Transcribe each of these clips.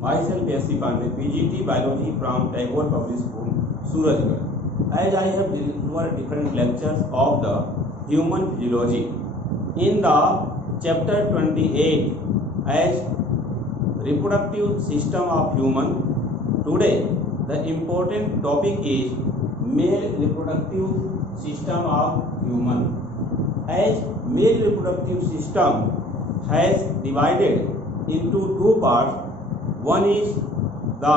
Myself S.C. Pandey, PGT Biology from Tagore Public School, Surajgarh. As I have delivered different lectures of the human physiology in the chapter 28 as reproductive system of human. Today the important topic is male reproductive system of human. As male reproductive system has divided into two parts. One is the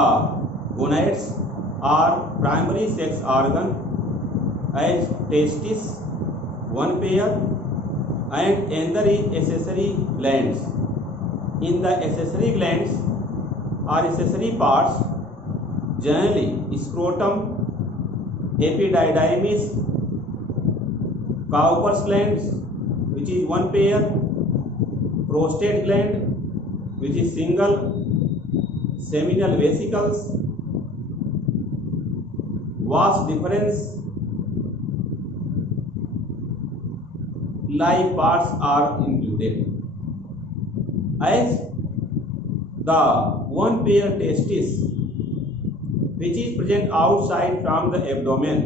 gonads or primary sex organ as testis, one pair, and another is accessory glands. In the accessory glands or accessory parts, generally scrotum, epididymis, Cowper's glands, which is one pair, prostate gland, which is single, seminal vesicles, vas deferens, live parts are included. As the one pair testis, which is present outside from the abdomen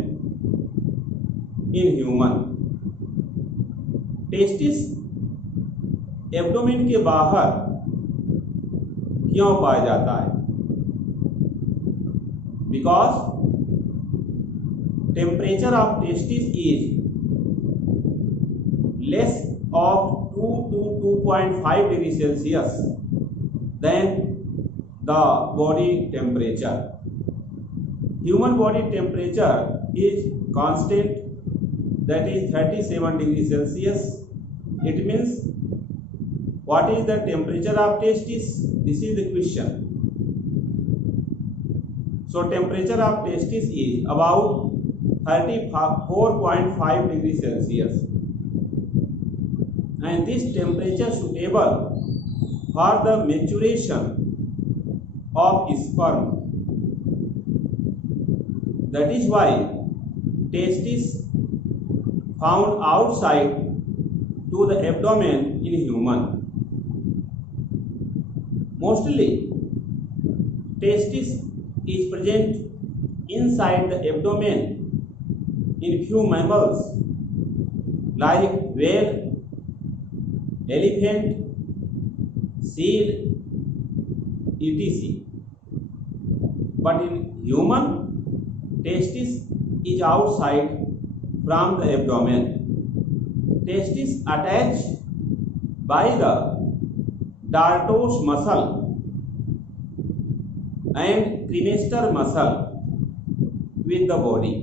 in human. Testis abdomen के बाहर क्यों पाया जाता है? Because temperature of testis is less of 2 to 2.5 degree Celsius than the body temperature. Human body temperature is constant, that is 37 degrees Celsius. It means what is the temperature of testis? This is the question. So temperature of testis is about 34.5 degrees Celsius, and this temperature suitable for the maturation of sperm. That is why testis found outside to the abdomen in human. Mostly testis is present inside the abdomen in few mammals like whale, elephant, seal, etc. But in human, testis is outside from the abdomen. Testis attached by the dartos muscle and cremaster muscle with the body.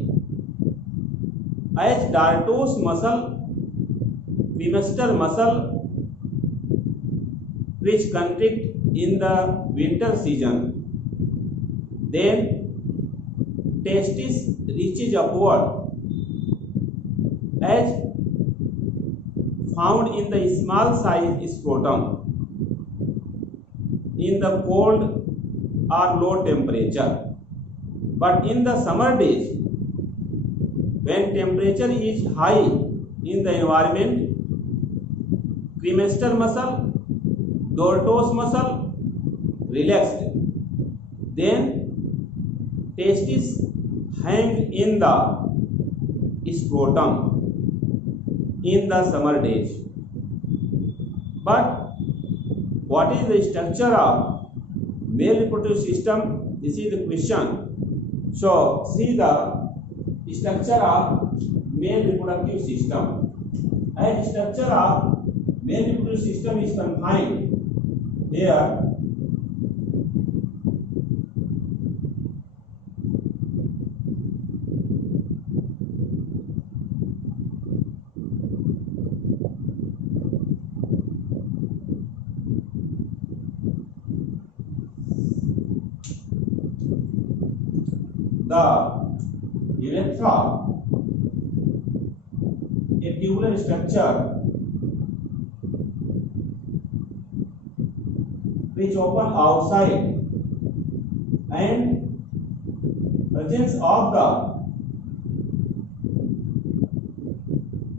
As dartos muscle, cremaster muscle, which contract in the winter season, then testis reaches upward as found in the small size scrotum in the cold or low temperature. But in the summer days, when temperature is high in the environment, cremaster muscle, dartos muscle relaxed, then testis hang in the scrotum in the summer days. But what is the structure of male reproductive system? This is the question. So see the structure of male reproductive system. As structure of male reproductive system is confined here. The urethra, a tubular structure which open outside, and presence of the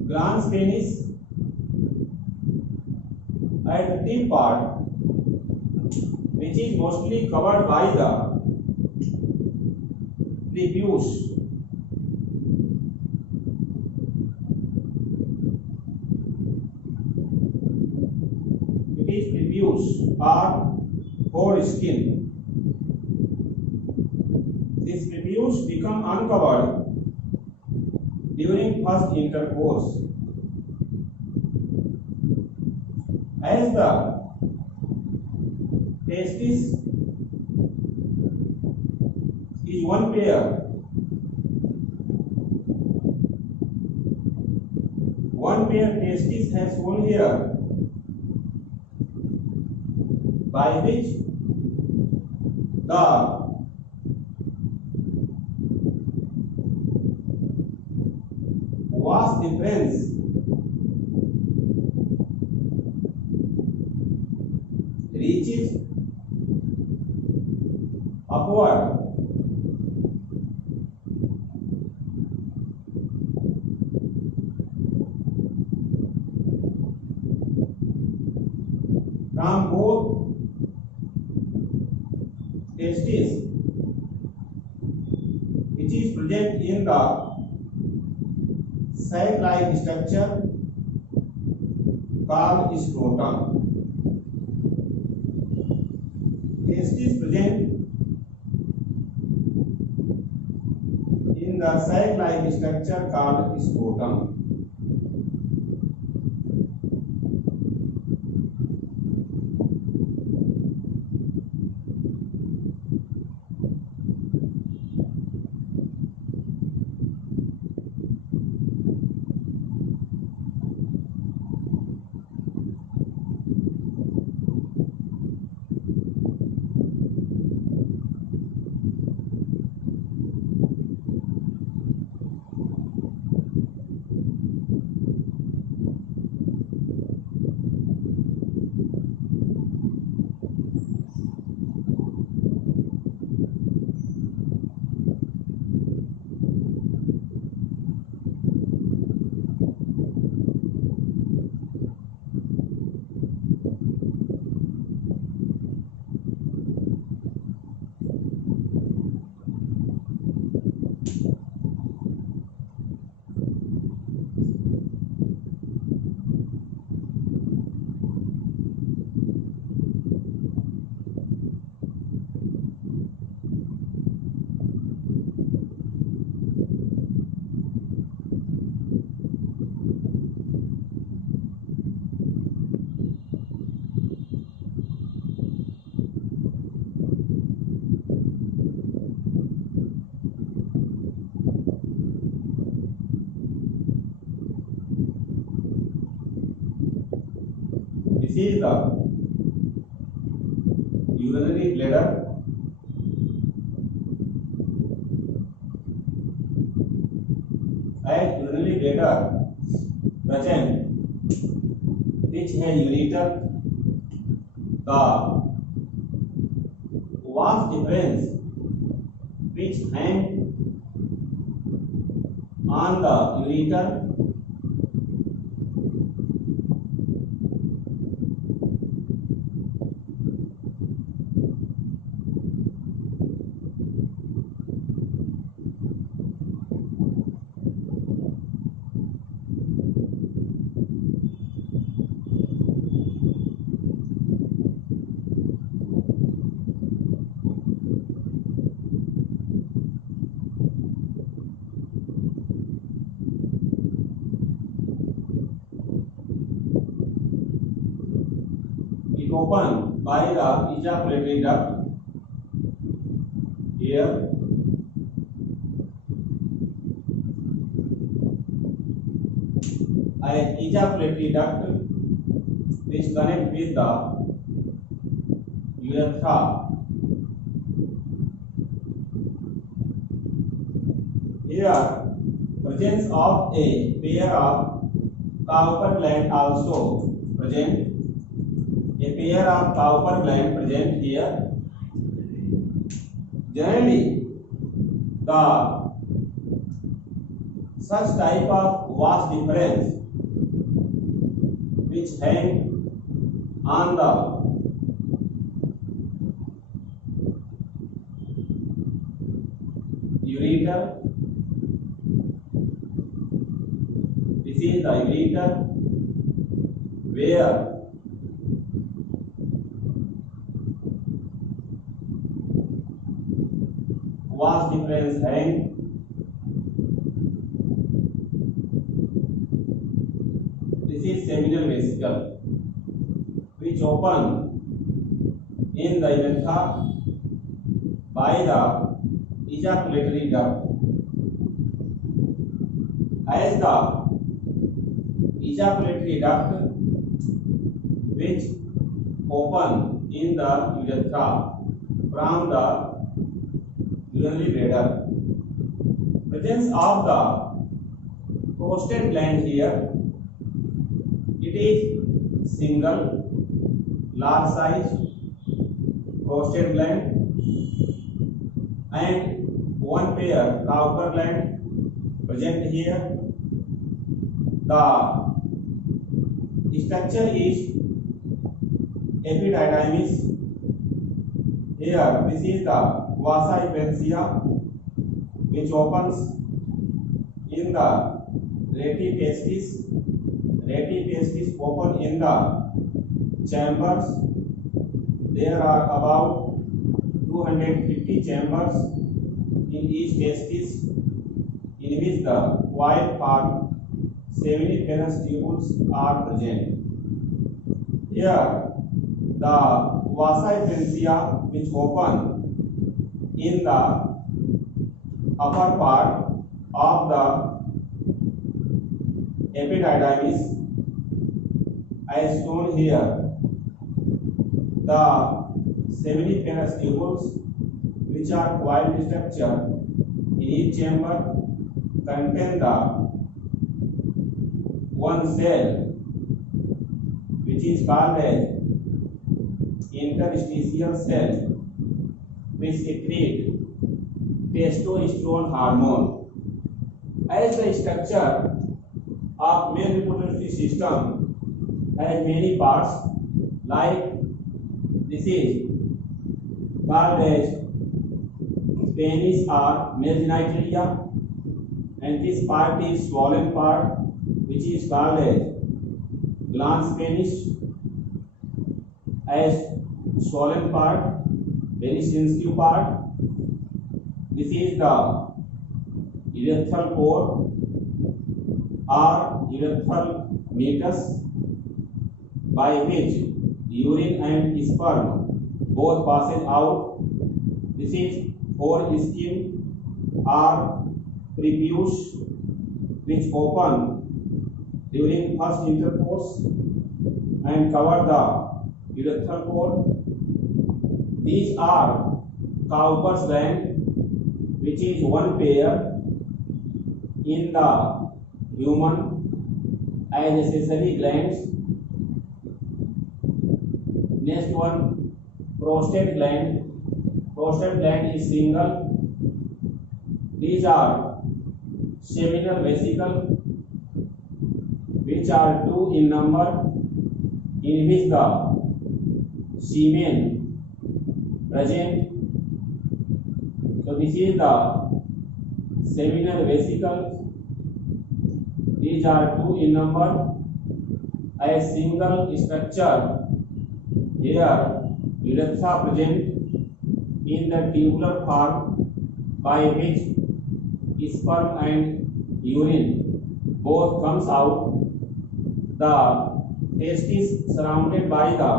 glans penis at the tip part which is mostly covered by the prepuce. It is prepuce or foreskin. This prepuce become uncovered during first intercourse. As the testis is one pair, testis has one hair by which the vas deferens reaches upward. From both testes, which is present in the sac-like structure called scrotum. Testis present in the sac-like structure called scrotum. This is the urinary bladder. As urinary bladder present which has ureter, the vas deferens which hang on the ureter open by the ejaculatory duct here. An ejaculatory duct which connect with the urethra. Here, presence of a pair of Cowper gland also present. A pair of Cowper gland present here. Generally, the such type of vas deferens which hang on the ureter. This is the ureter where vas deferens hang. This is seminal vesicle which open in the urethra by the ejaculatory duct. As the ejaculatory duct which open in the urethra from the urinary bladder, presence of the prostate gland here. It is single large size prostate gland and one pair Cowper gland present here. The structure is epididymis. Here this is the vasa efferentia which opens in the reti testis. Reti testis open in the chambers. There are about 250 chambers in each testis in which the coil form seminiferous tubules are present. Here the vasa efferentia which open in the upper part of the epididymis as shown here. The seminiferous tubules which are coiled structure in each chamber contain the one cell which is called as interstitial cell which secrete testosterone hormone. As the structure of male reproductive system has many parts, like this is called as penis or male genitalia, and this part is swollen part which is called as glans penis, as swollen part, very sensitive part. This is the urethral core or urethral meatus by which urine and sperm both passes out. This is foreskin or prepuce which open during first intercourse and cover the urethral core. These are Cowper's gland which is one pair in the human as accessory glands. Next one, prostate gland. Prostate gland is single. These are seminal vesicle which are two in number, in which the semen present. So this is the seminal vesicle. These are two in number. A single structure here, urethra present in the tubular form by which sperm and urine both comes out. The testis surrounded by the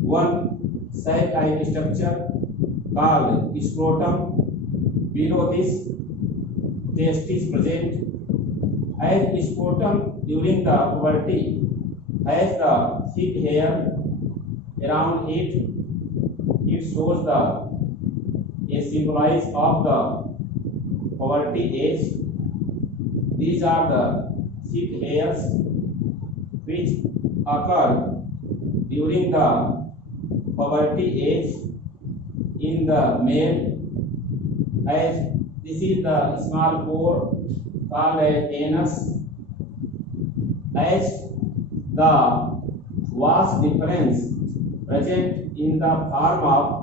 one sac-like structure called scrotum. Below this testis present. As scrotum during the puberty has the thick hair around it, it shows the a symbolize of the puberty age. These are the thick hairs which occur during the puberty age in the male. As this is the small pore called as anus. As the vas deferens present in the form of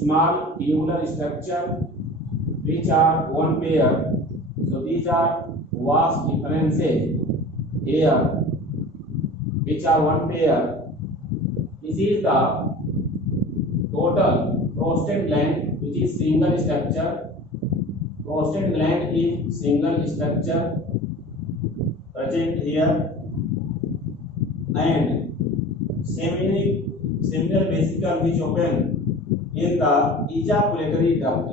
small tubular structure which are one pair. So these are vast differences here, which are one pair. This is the total prostate gland, which is single structure. Prostate gland is single structure present here, and seminal vesicle which open in the ejaculatory duct.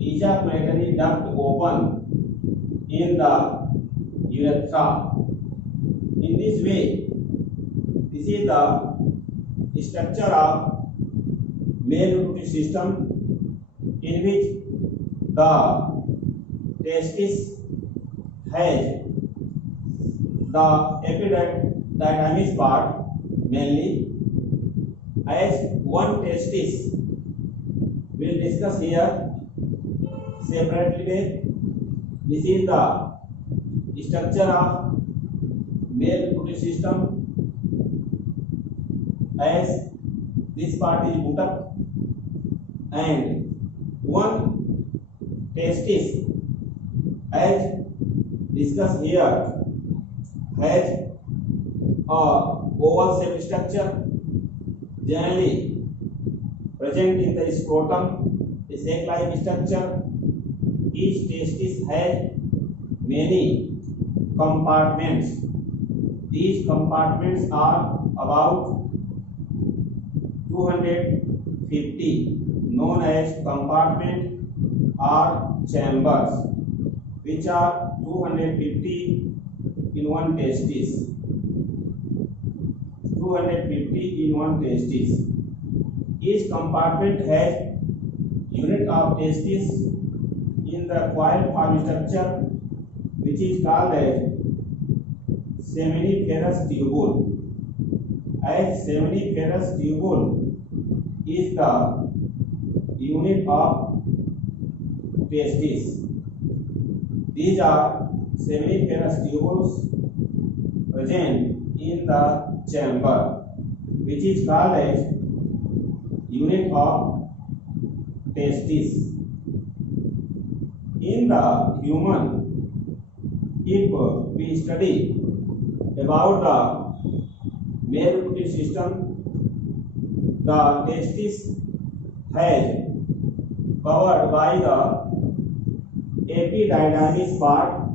Ejaculatory duct open in the urethra. In this way, this is the structure of male reproductive system, in which the testis has the epididymis part mainly as one testis. We'll discuss here separately. This is the structure of male reproductive system, as this part is buttock and one testis, as discussed here, has a oval shaped structure generally present in the scrotum, a sac-like structure. Each testis has many compartments. These compartments are about 250, known as compartment or chambers, which are 250 in one testis. 250 in one testis. Each compartment has unit of testis in the coil form structure, which is called as seminiferous tubule. As seminiferous tubule is the unit of testis. These are seminiferous tubules present in the chamber, which is called as unit of testis. In the human, if we study about the male reproductive system, the testis has covered by the epididymis part,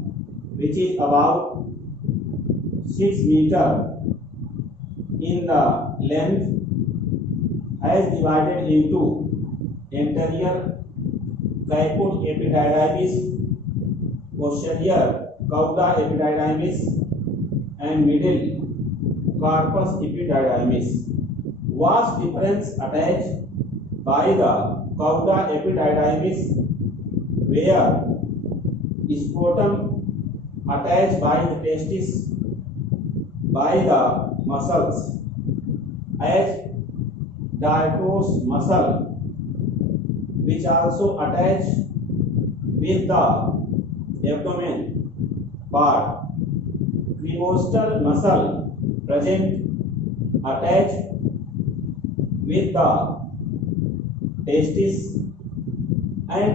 which is about 6 meter in the length, has divided into anterior caput epididymis, posterior cauda epididymis, and middle corpus epididymis. Vast difference attached by the cauda epididymis, where scrotum attached by the testis by the muscles, as diaphragm muscle, which also attached with the abdomen part. Cremasteric muscle present attached with the testis and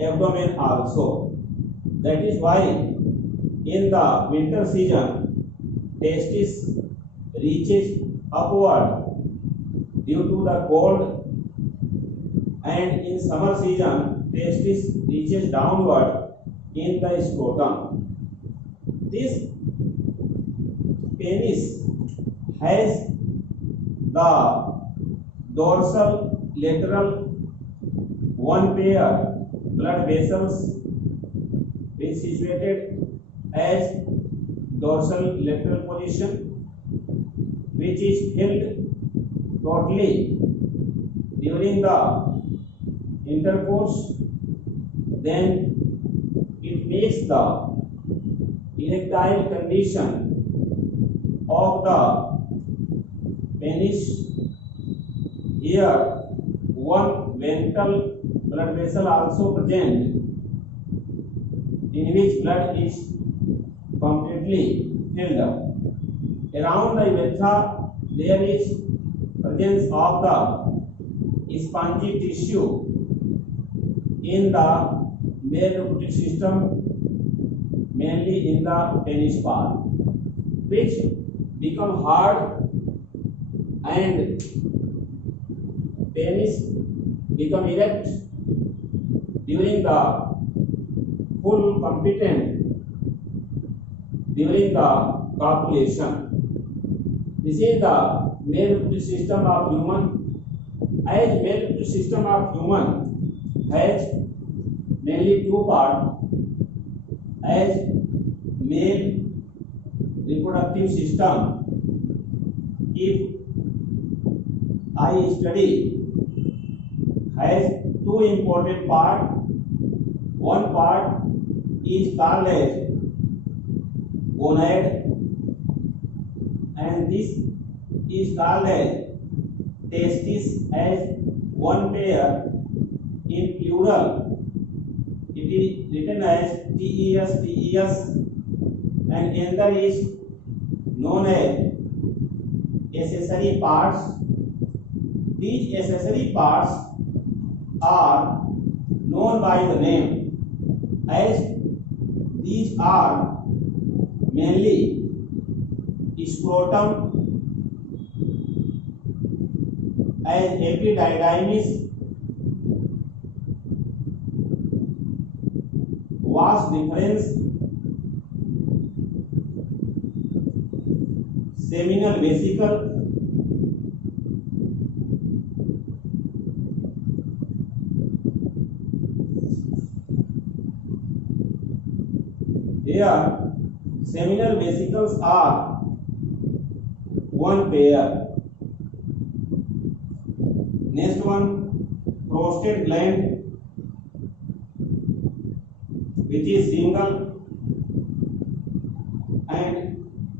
abdomen also. That is why in the winter season testis reaches upward due to the cold, and in summer season testis reaches downward in the scrotum. This penis has the dorsal lateral one pair blood vessels, which is situated as dorsal lateral position, which is filled totally during the intercourse. Then it makes the erectile condition of the penis. Here one ventral blood vessel also present, in which blood is completely filled up. Around the urethra there is presence of the spongy tissue, in the male reproductive system, mainly in the penis part, which become hard and penis become erect during the full competent during the copulation. This is the male reproductive system of human. As male reproductive system of human has mainly two parts. As male reproductive system, if I study, has two important parts. One part is called as gonad, and this is called as testis, as one pair in plural. It is written as TES, and another is known as accessory parts. These accessory parts are known by the name, as these are mainly scrotum, as epididymis, vas deferens, seminal vesicle, here seminal vesicles are one pair. Next one, prostate gland, which is single, and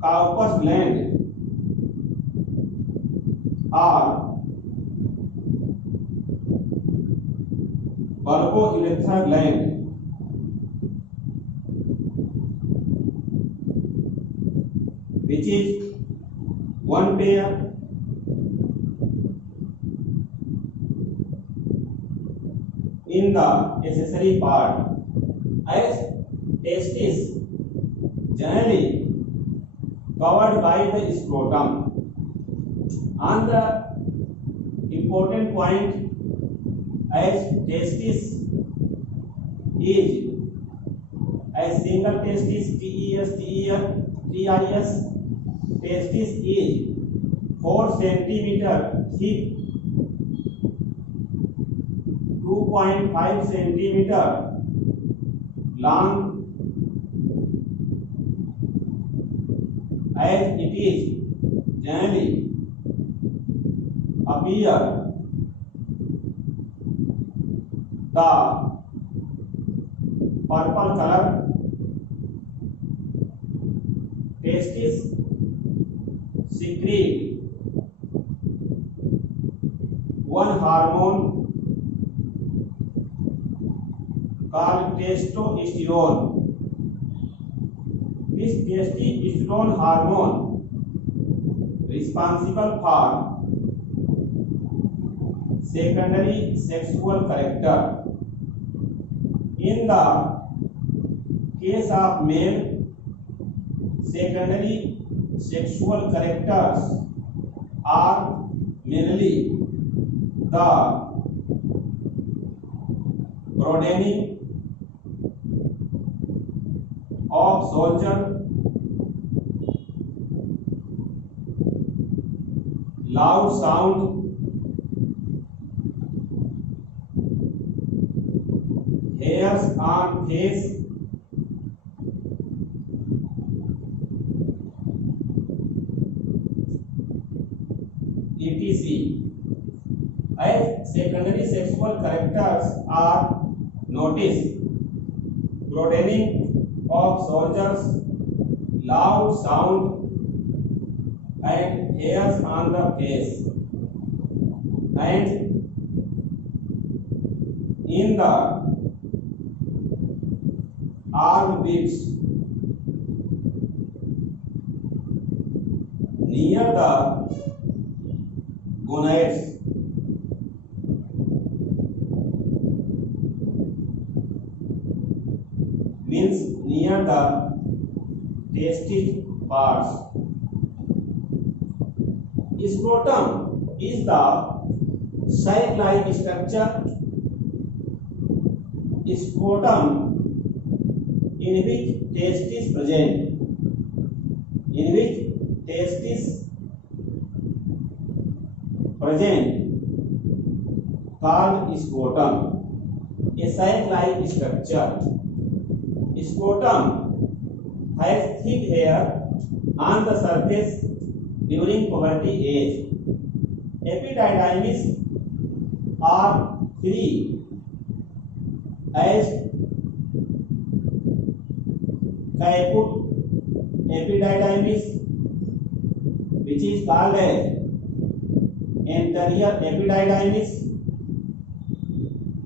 Cowper's gland are bulbourethral gland, which is one pair. In the accessory part, as testis generally covered by the scrotum. On the important point, as testis is as single testis, TES, testis is 4 centimeter thick, 2.5 centimeter long, as it is generally appear the purple color. Testis secrete one hormone called testosterone. This testosterone hormone responsible for secondary sexual character. In the case of male, secondary sexual characters are mainly the broadening of soldier, loud sound, hairs on face, etc. As secondary sexual characters are noticed: broadening of soldiers, loud sound, and hairs on the face. And in the armpits, near the gonads, means near the testis parts. Scrotum is the sac-like structure. Scrotum in which testis present. In which testis present called scrotum. A sac-like structure. Scrotum has thick hair on the surface during puberty age. Epididymis are free as caput epididymis, which is called as anterior epididymis,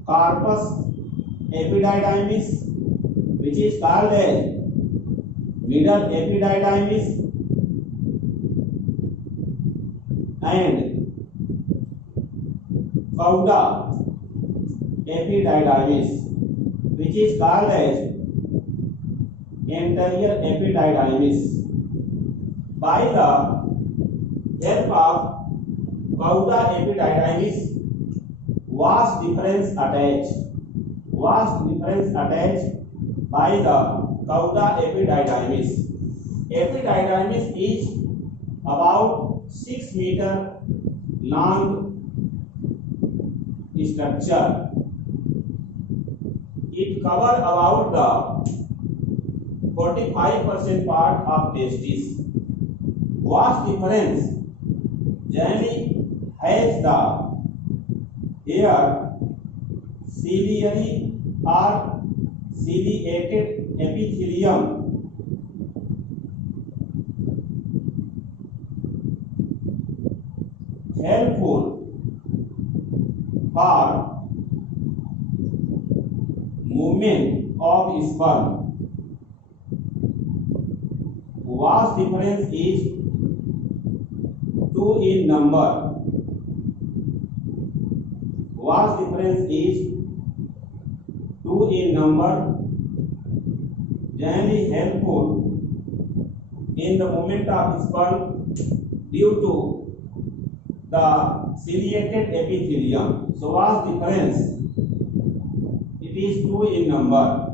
carpus epididymis, which is called as middle epididymis, and cauda epididymis, which is called as anterior epididymis. By the help of cauda epididymis, vast difference attached by the cauda epididymis. Epididymis is about 6 meter long structure. It covers about the 45% part of testis. Vast difference generally has the hair ciliary or ciliated epithelium. Helpful for movement of sperm. Vast difference is 2 in number. Vast difference is 2 in number, generally helpful in the movement of sperm due to the ciliated epithelium. So vast difference, it is 2 in number.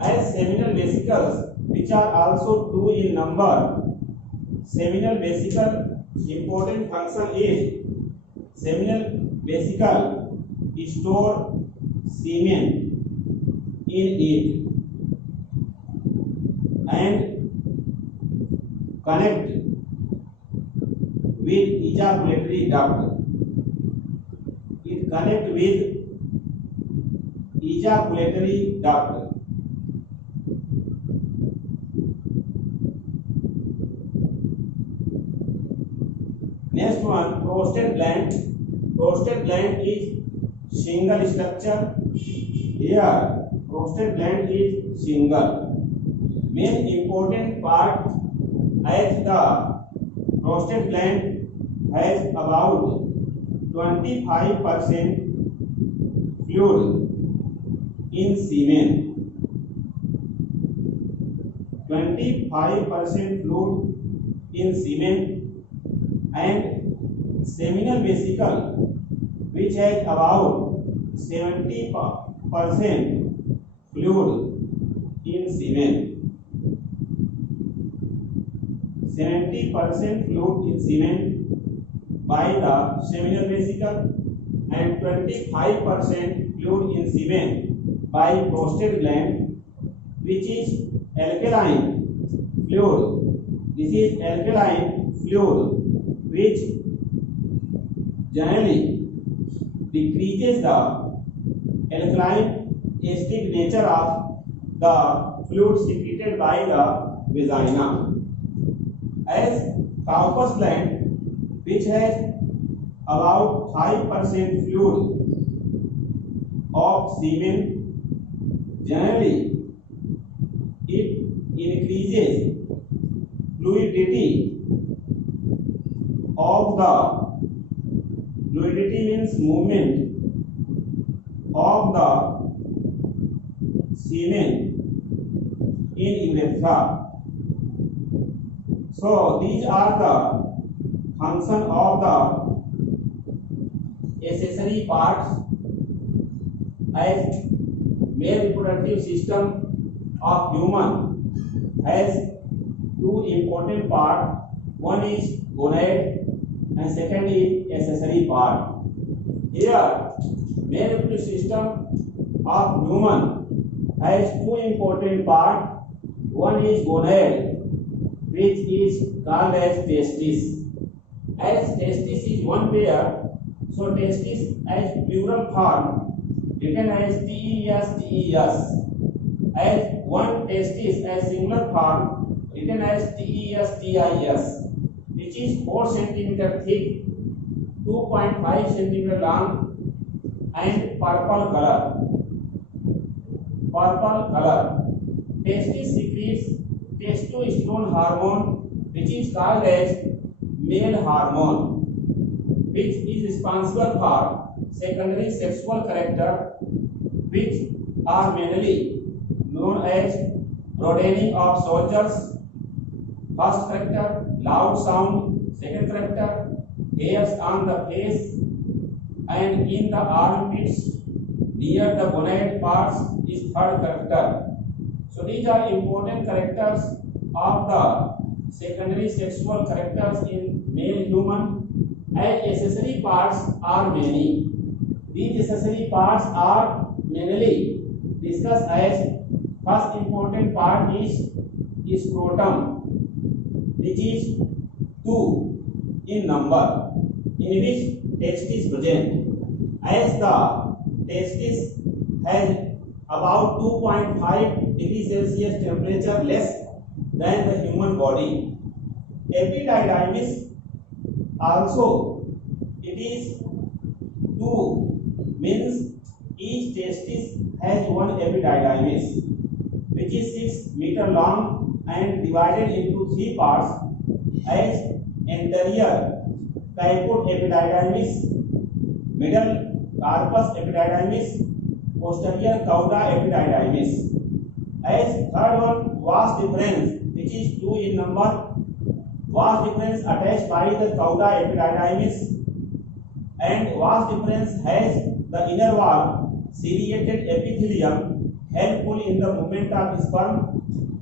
As seminal vesicles, which are also 2 in number, seminal vesicle important function is seminal vesicle store semen in it and connect with ejaculatory duct. It connect with ejaculatory duct. Next one, prostate gland. Prostate gland is single structure. Here, prostate gland is single. Main important part as the prostate gland has about 25% fluid in semen. 25% fluid in semen, and seminal vesicle which has about 70% fluid in semen. 70% fluid in semen by the seminal vesicle and 25% fluid in semen by prostate gland, which is alkaline fluid. This is alkaline fluid which generally decreases the alkaline acidic nature of the fluid secreted by the vagina. As corpus gland, which has about 5% fluid of semen, generally it increases fluidity of the fluidity means movement of the semen in urethra. So these are the function of the accessory parts as male reproductive system of human has two important parts. One is gonad and second is accessory part. Here, male reproductive system of human has two important parts. One is gonad, which is called as testis. As testis is one pair, so testis as plural form written as TES. As one testis as singular form written as TES, which is 4 cm thick, 2.5 cm long, and purple color. Testis secretes testosterone hormone, which is called as male hormone, which is responsible for secondary sexual character, which are mainly known as broadening of soldiers. First character, loud sound. Second character, hairs on the face and in the armpits near the gonad parts is third character. So these are important characters of the secondary sexual characters in male human. And accessory parts are many. These accessory parts are mainly discussed as first important part is scrotum, which is 2 in number, in which testis present. As the testis has about 2.5 degrees Celsius temperature less than the human body. Epididymis also it is 2, means each testis has one epididymis, which is 6 meter long and divided into 3 parts as anterior typhoid epididymis, middle carpus epididymis, posterior cauda epididymis. As third one, vas deferens, which is 2 in number. Vas deferens attached by the cauda epididymis, and vas deferens has the inner wall ciliated epithelium helpful in the movement of sperm.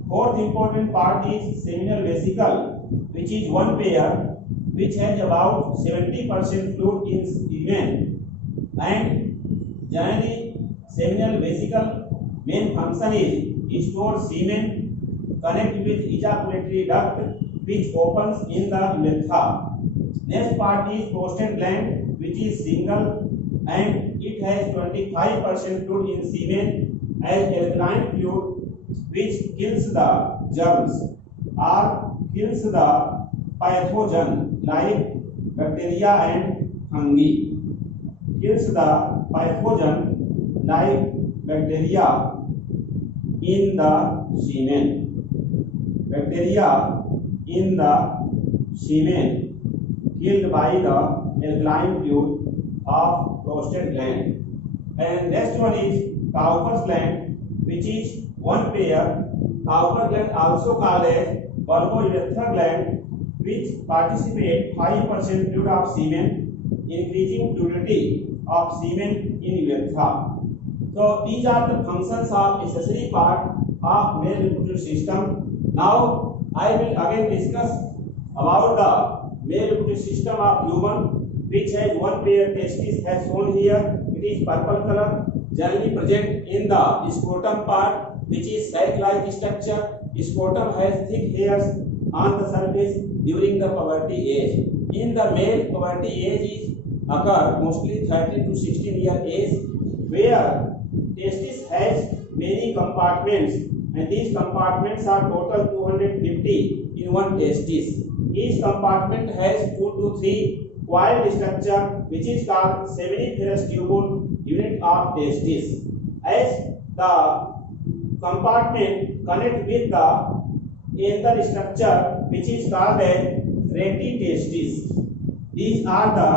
Fourth important part is seminal vesicle, which is one pair, which has about 70% fluid in semen. And generally, seminal vesicle main function is store semen, connect with ejaculatory duct, which opens in the urethra. Next part is prostate gland, which is single and it has 25% fluid in semen as alkaline fluid, which kills the germs or kills the pathogen like bacteria and fungi. Kills the pathogen like bacteria in the semen. Bacteria in the semen killed by the alkaline fluid of prostate gland. And next one is Cowper's gland, which is one pair. Cowper gland also called as bulbourethral gland, which participate 5% fluid of semen, increasing fluidity of semen in urethra. So these are the functions of accessory part of male reproductive system. Now I will again discuss about the male reproductive system of human, which has one pair testis as shown here. It is purple color, generally present in the scrotum part, which is sac-like structure. Scrotum has thick hairs on the surface during the puberty age. In the male, puberty age is occur mostly 13 to 16 year age, where testis has many compartments, and these compartments are total 250 in one testis. Each compartment has 2 to 3 coiled structure, which is called seminiferous tubule unit of testis. As the compartment connect with the anther structure, which is called as rete testis. These are the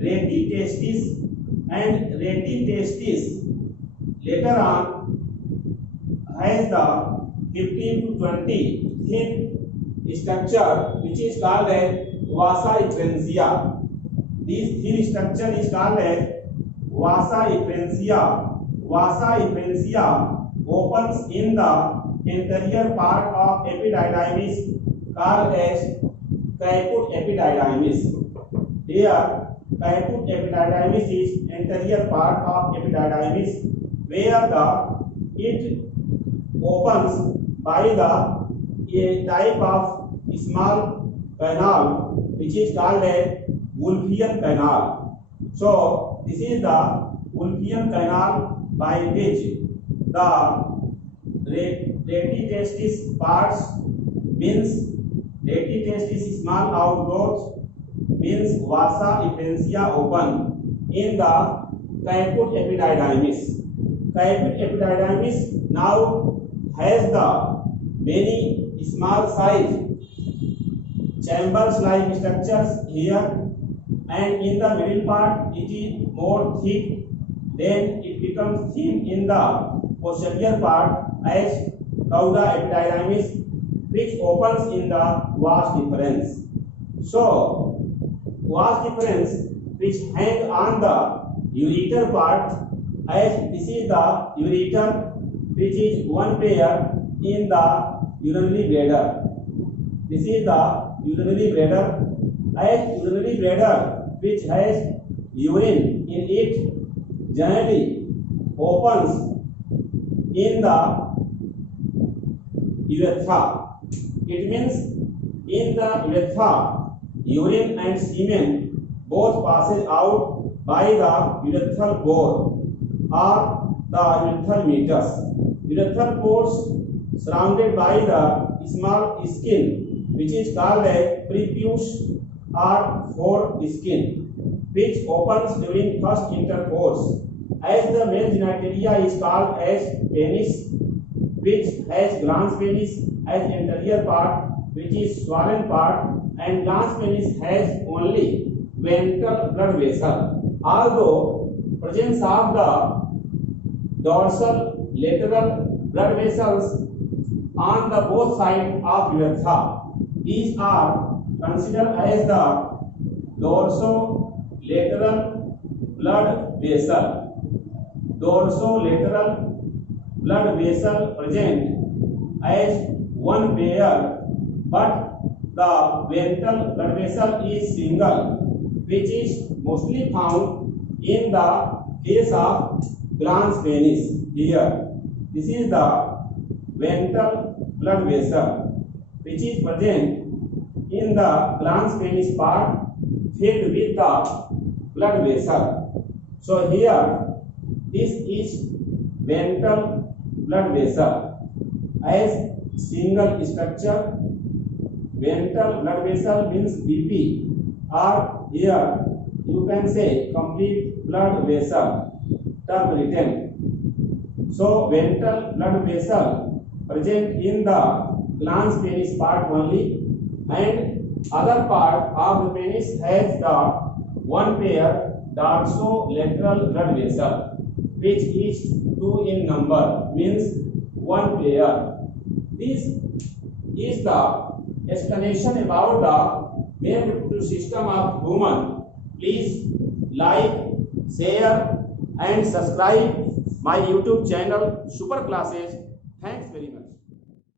rete testis, and rete testis later on has the 15 to 20 thin structure which is called as vasa efferentia. This thin structure is called as vasa efferentia. Vasa efferentia opens in the anterior part of epididymis called as caput epididymis. Here caput epididymis is anterior part of epididymis where it opens by the a type of small canal which is called a Wolffian canal. So this is the Wolffian canal by which the retitestis parts means retitestis small outgrowth means vasa efferentia open in the caput epididymis. Caput epididymis now has the many small size chambers like structures here, and in the middle part it is more thick, then it becomes thin in the posterior part as cauda epididymis which opens in the vas deferens. So vas deferens which hang on the ureter part, as this is the ureter which is one pair in the urinary bladder. This is the urinary bladder, as urinary bladder which has urine in it generally opens in the urethra. It means in the urethra urine and semen both passes out by the urethral pore or the urethral meatus. Urethral pores surrounded by the small skin which is called a prepuce or foreskin which opens during first intercourse, as the male genitalia is called as penis which has glans penis as anterior part which is swollen part, and glans penis has only ventral blood vessel, although presence of the dorsal lateral blood vessels on the both sides of urethra. These are considered as the dorsolateral blood vessel. Dorsolateral blood vessel present as one pair, but the ventral blood vessel is single, which is mostly found in the case of glans penis. Here, this is the ventral blood vessel which is present in the glans penis part filled with the blood vessel. So here this is ventral blood vessel as single structure. Ventral blood vessel means VP, or here you can say complete blood vessel, term written. So ventral blood vessel present in the glans penis part only, and other part of the penis has the one pair dorsolateral blood vessel which is 2 in number, means one pair. This is the explanation about the male reproductive system of human. Please like, share and subscribe my YouTube channel Super Classes. Thanks very much.